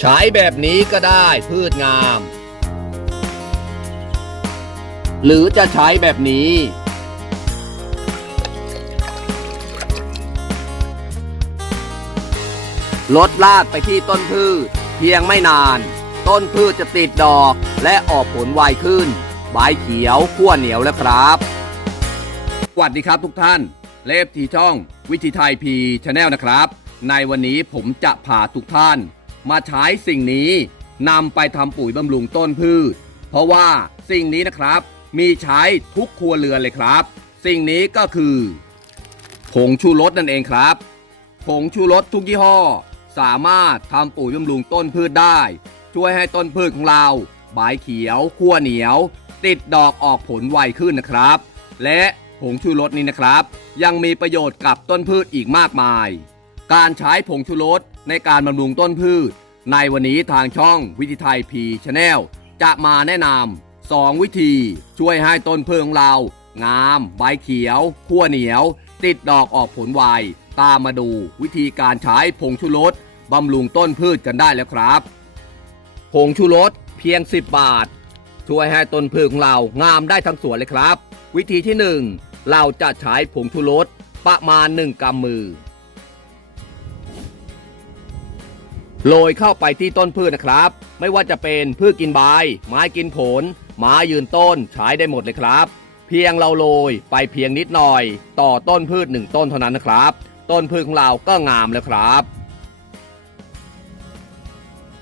ใช้แบบนี้ก็ได้พืชงาม หรือจะใช้แบบนี้ ลดลากไปที่ต้นพืช เพียงไม่นาน ต้นพืชจะติดดอกและออกผลไวขึ้น ใบเขียวขั้วเหนียวแล้วครับ สวัสดีครับทุกท่าน เลฟทีช่อง วิธีไทยพีชาแนลนะครับ ในวันนี้ผมจะพาทุกท่าน มาใช้สิ่งนี้นำไปทำปุ๋ยบำรุงต้นพืช เพราะว่าสิ่งนี้นะครับ มีใช้ทุกครัวเรือนเลยครับ สิ่งนี้ก็คือผงชูรสนั่นเองครับ ผงชูรสทุกยี่ห้อ สามารถทำปุ๋ยบำรุงต้นพืชได้ ช่วยให้ต้นพืชของเราใบเขียวขั้วเหนียว ติดดอกออกผลไวขึ้นนะครับ และผงชูรสนี้นะครับ ยังมีประโยชน์กับต้นพืชอีกมากมาย การใช้ผงชูรส ในการบำรุงต้นพืช ในวันนี้ทางช่องวิธีไทยพีชแนลจะมาแนะนำสองวิธีช่วยให้ต้นพืชของเรา งาม ใบเขียวขั้วเหนียว ติดดอกออกผลไวตามมาดูวิธีการใช้ผงชูรสบำรุงต้นพืชกันได้แล้วครับ ผงชูรสเพียง 10 บาท ช่วยให้ต้นพืชของเรางามได้ทั้งสวนเลยครับ วิธีที่ 1 เราจะใช้ผงชูรสประมาณ 1กำมือ โรยเข้าไปที่ต้นพืชนะครับ ไม่ว่าจะเป็นพืชกินใบ ไม้กินผล ไม้ยืนต้นใช้ได้หมดเลยครับ เพียงเราโรยไปเพียงนิดหน่อย ต่อต้นพืชหนึ่งต้นเท่านั้นนะครับ ต้นพืชของเราก็งามแล้วครับ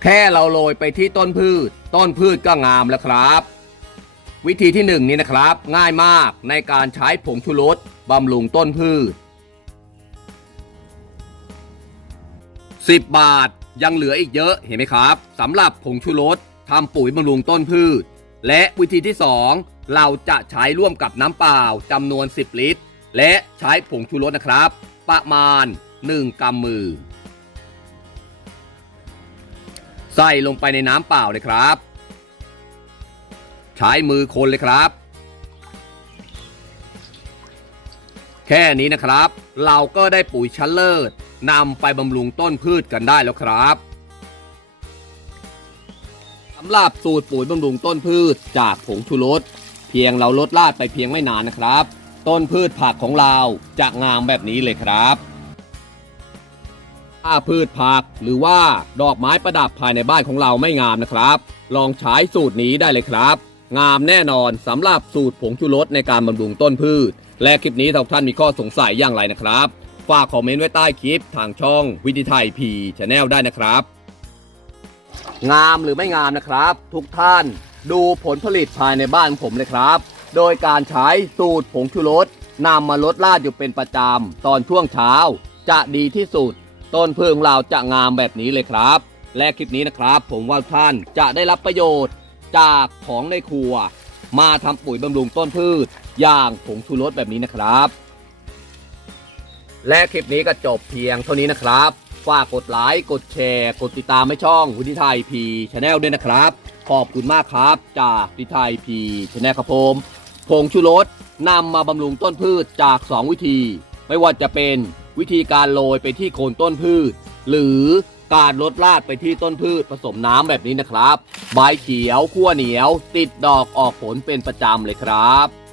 แค่เราโรยไปที่ต้นพืช ต้นพืชก็งามแล้วครับ วิธีที่หนึ่งนี้นะครับ ง่ายมากในการใช้ผงชูรสบำรุงต้นพืช 10 บาท ยังเหลืออีกเยอะเห็นไหมครับสำหรับผงชูรสทำปุ๋ยบำรุงต้นพืช และวิธีที่ 2 เราจะใช้ร่วมกับน้ำเปล่าจำนวน 10 ลิตร และใช้ผงชูรสนะครับ ประมาณ 1กำมือ ใส่ลงไปในน้ำเปล่าเลยครับ ใช้มือคนเลยครับ แค่นี้นะครับ เราก็ได้ปุ๋ยชั้นเลิศ นำไปบำรุงต้นพืชกันได้แล้วครับสำหรับสูตรปุ๋ยบำรุงต้นพืชจากผงชูรสเพียงเราลดลาดไปเพียงไม่นานนะครับ ต้นพืชผักของเราจะงามแบบนี้เลยครับถ้าพืชผักหรือว่าดอกไม้ประดับภายในบ้านของเราไม่งามนะครับ ลองใช้สูตรนี้ได้เลยครับ งามแน่นอนสำหรับสูตรผงชูรสในการบำรุงต้นพืช และคลิปนี้ถ้าท่านมีข้อสงสัยอย่างไรนะครับ ฝากคอมเมนต์ไว้ใต้คลิปทางช่องวิธีไทยพีชแนลได้นะครับ งามหรือไม่งามนะครับ ทุกท่านดูผลผลิตภายในบ้านผมเลยครับ โดยการใช้สูตรผงชูรสนำมาลดลาดอยู่เป็นประจำตอนช่วงเช้า จะดีที่สุด ต้นพืชของเราจะงามแบบนี้เลยครับ และคลิปนี้นะครับ ผมว่าท่านจะได้รับประโยชน์ จากของในครัว มาทำปุ๋ยบำรุงต้นพืช อย่างผงชูรสแบบนี้นะครับ และคลิปนี้ก็จบเพียงเท่านี้นะครับ ฝากกดไลค์ กดแชร์ กดติดตามให้ช่องวิธีไทยพีชาแนลด้วยนะครับ ขอบคุณมากครับจากวิไทยพีชาแนลครับผมผงชูรสนำมาบำรุงต้นพืชจาก 2 วิธี ไม่ว่าจะเป็นวิธีการโรยไปที่โคนต้นพืช หรือการลดลาดไปที่ต้นพืชผสมน้ำแบบนี้นะครับ ใบเขียวขั้วเหนียว ติดดอกออกผลเป็นประจำเลยครับ